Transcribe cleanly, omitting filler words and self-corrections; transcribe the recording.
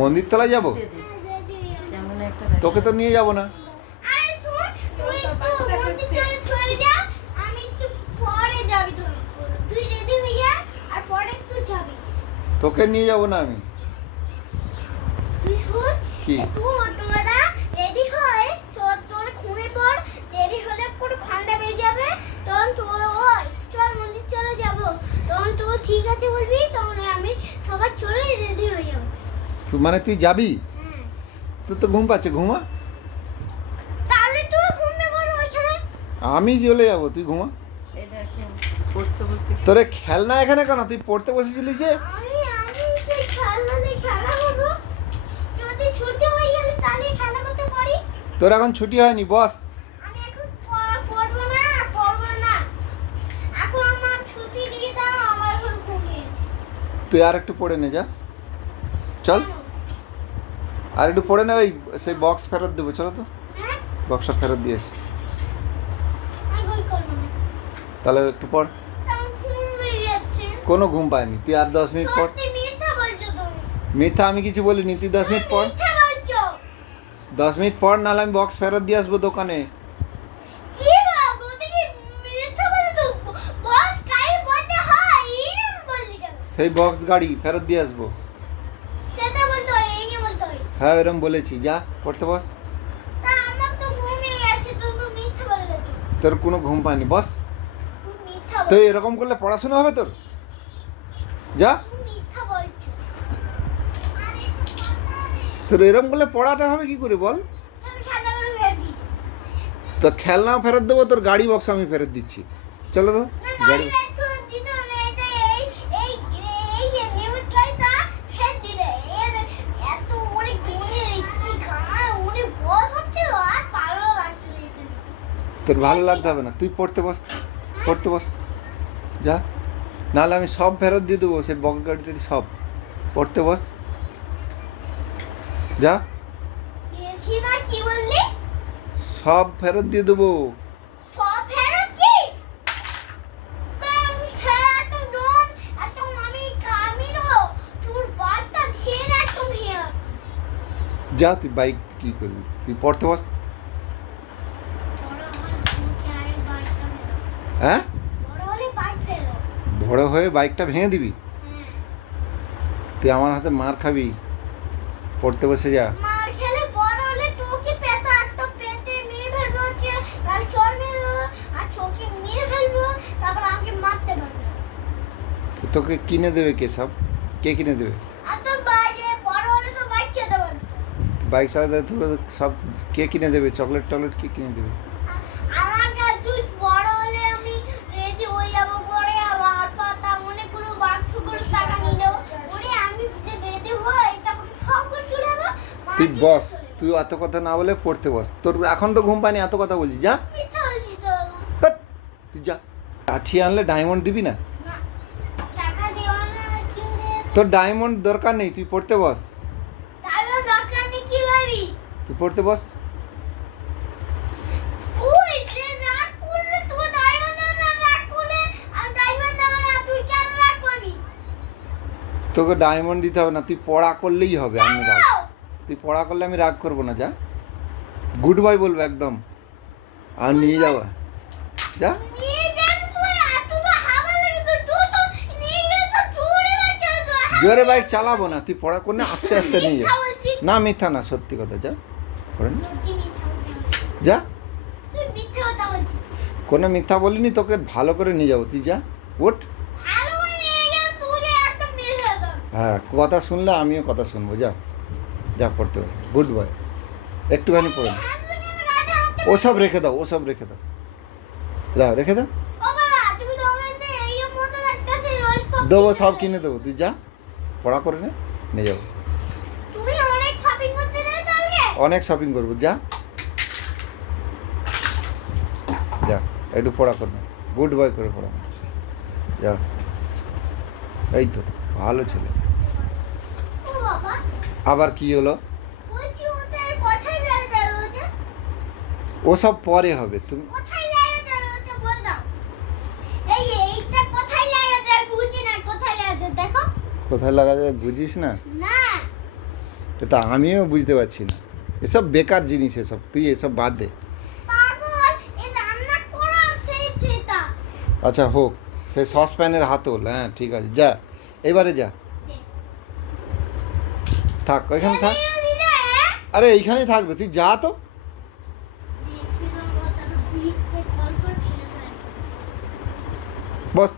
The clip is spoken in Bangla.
মন্দির তলায় যাবো? তোকে তো নিয়ে যাবো না। তোকে নিয়ে যাবো না আমি। কি ঠিক আছে বলবি, তখন আমি সবাই চলে রেডি হয়ে যাবো। মানে তুই যাবি? তোর তো ঘুম পাচ্ছে, ঘুমা। তাহলে তুই ঘুমিয়ে পড় ওইখানে। আমি চলে যাবো, তুই ঘুমা। তোরে খেলনা এখানে কেন? তুই পড়তে বসেছিলি যে। আমি সেই খেলনা নিয়ে খেলা করবো। যদি ছুটি হয়ে গেলে তাহলে খেলা করতে পারি। তোর এখন ছুটি হয়নি, বস। আমি এখন পড়বো না। এখন আমার ছুটি দিয়ে দাও, আমার এখন ঘুমিয়েছি। তুই আর একটু পড়ে নে, যা চল আর একটু পড়ে নে। ওই সেই বক্স ফেরত দেবো, চলো তো। হ্যাঁ, বক্সটা ফেরত দিয়েছি। আমি বই করবো না। তাহলে একটু পড়। আমার ঘুম পেয়ে যাচ্ছে। কোনো ঘুম পায়নি, তুই আর 10 মিনিট পড়। সত্যি মিথ্যা বলছো তুমি। মিথ্যা আমি কিছু বলিনি, তুই 10 মিনিট পড়। মিথ্যা বলছো। 10 মিনিট পড়, নাহলে আমি বক্স ফেরত দিয়ে আসবো দোকানে। কি বাবু, তুমি মিথ্যা বলছো? বস কাই বলতে হয়, এই বললি কেন? সেই বক্স গাড়ি ফেরত দিয়ে আসবো। সেটা বলতে হয়, এই বলতে হয়। হ্যাঁ, এরকম বলেছি। যা পড়তে বস। তা আমার তো ঘুমিয়ে গেছে, তুমি মিথ্যা বললে তো। তোর কোনো ঘুম পায়নি, বস। তুমি মিথ্যা তো বলছো। এরকম করলে পড়াশোনা হবে তোর? যা। তুমি মিথ্যা বলছো। তোর এরকম করলে পড়াটা হবে কি করে বল? তুমি খেলা করে ফেলে দিই। তো খেলনা ফেরত দেবো, তোর গাড়ি বক্স আমি ফেরত দিচ্ছি। চলো তো। না, গাড়ি গাড়ি ব্যাগ তো দিতে হবে না, এটা এই নিয়মিত গাড়িটা ফেলে দিলে এর এত অনেক মনে কি গান অনেক বস হচ্ছে, আর ভালো লাগছে না এটা। তোর ভালো লাগতে হবে না, তুই পড়তে বস। পড়তে বস, যা। নাহলে আমি সব ফেরত দিয়ে দেবো, সেই বক্স গাড়ি টাড়ি সব। পড়তে বস, যা। বেশি না, কি বললি? সব ফেরত দিয়ে দেবো। সব ফেরত কি? তা আমি একদম ডন, একদম আমি তোর বাচ্চা ছেড়ে একদম হিয়া। যা, তুই বাইক কি করবি? তুই পড়তে বস। হ্যাঁ, বড় হলে বাইক ফেলো। বড় হয়ে বাইকটা ভেঙে দিবি? হ্যাঁ। তুই আমার হাতে মার খাবি। পড়তে বসে যা। মার খেলে বড় হলে তোকে পেতে একদম পেতে মেরে ফেলবো, হচ্ছে গাল চড় মেরবো আর চোখে মেরে ফেলবো, তারপর আমাকে মারতে পারবে। তো তোকে কিনে দেবে কে? সব কে কিনে দেবে? আর তো বাইরে বড় হলে তো বাইক চালাতে পারবে। বাইক চালাতে তোকে সব কে কিনে দেবে? চকলেট টকলেট কে কিনে দেবে? আমার কাছে তুই বড় হলে আমি রেডি হয়ে যাবো, পরে আবার পাতা অনেকগুলো বাক্সগুলো টাকা নিয়ে নেবো, ওরে আমি ভিজে রেডি হই, তারপর সব করে চলে যাবো। তুই বস, তুই এত কথা না বলে পড়তে বস। তোর এখন তো ঘুম পায়নি, এত কথা বলছিস। যা, মিথ্যা বলছি তো। ধ্যাৎ, তুই যা। লাঠি আনলে ডায়মন্ড দিবি না? না, টাকা দেওয়া না, কি হয়েছে? তোর ডায়মন্ড দরকার নেই, তুই পড়তে বস। তাহলে দরকার নেই কি করবি? তুই পড়তে বস। ওই যে রাগ করলে তুই ডায়মন্ড না, রাগ করলে আমি ডায়মন্ড দেব না, তুই কেন রাগ করবি? তোকে ডায়মন্ড দিতে হবে না, তুই পড়া করলেই হবে। আমি রাগ, তুই পড়া করলে আমি রাগ করবো না। যা, গুড বাই বলবো একদম। আর নিয়ে যাবো, যা। নিয়ে যান তুই, এত তো হাওয়া লাগে তো, তুই তো নিয়ে গেলে তো চোরে বাচ্চা তো। জোরে বাইক চালাবো না, তুই পড়া করলে আস্তে আস্তে নিয়ে যা। মিথ্যা বলছিস। না, মিথ্যা না, সত্যি কথা। যা, পড়ে নে। তুই মিথ্যা বলছিস। যা। তুই মিথ্যা কথা বলছিস। কোনো মিথ্যা বলিনি, তোকে ভালো করে নিয়ে যাবো। তুই যা, ওঠ। ভালো করে নিয়ে গেলে তুই একদম মেরে ফেলবো। হ্যাঁ, কথা শুনলে আমিও কথা শুনবো। যা, যা পড়তে হবে। Good boy. একটুখানি পড়ে নে। ওসব রেখে দাও, ওসব রেখে দাও। যা, রেখে দাও। ও বাবা, তুমি তো ওখানে এই মতন একটা সেই ললিপপ দেবো, সব কিনে দেবো। তুই যা, পড়া করে নে, নিয়ে যাবো। তুমি অনেক শপিং করতে যাবে তো আমাকে? অনেক শপিং করবো। যা, যা, একটু পড়া করে নে। গুড বয় করে পড়া। যা, এই তো ভালো ছেলে। ও বাবা, আবার কি হলো? বলছি ওদের কোথায় জায়গা যাবে ওটা? ওসব পরে হবে। তুমি কোথায় জায়গা যাবে ওটা বল দাও। এইটা কোথায় জায়গা যাবে বুঝি না, কোথায় লাগা যায় বুঝিস না? না এটা আমিও বুঝতে পারছি না। এসব বেকার জিনিস, এসব তুই এসব বাদ দে। পাগল এই রান্না করার সেটা আচ্ছা হোক, সেই সসপ্যানের হাতল, হ্যাঁ ঠিক আছে, যা এবারে যা, থাক ওইখানে থাক। আরে এইখানেই থাকবে, তুই যা তো। দেখি না কথা তো পুলিশকে কল করে ফেলে দেয় বস।